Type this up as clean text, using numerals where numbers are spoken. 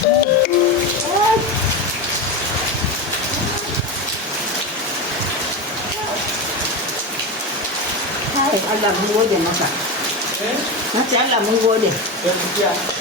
Allah mun gode maka. Na ce Allah mun gode. Gaskiya.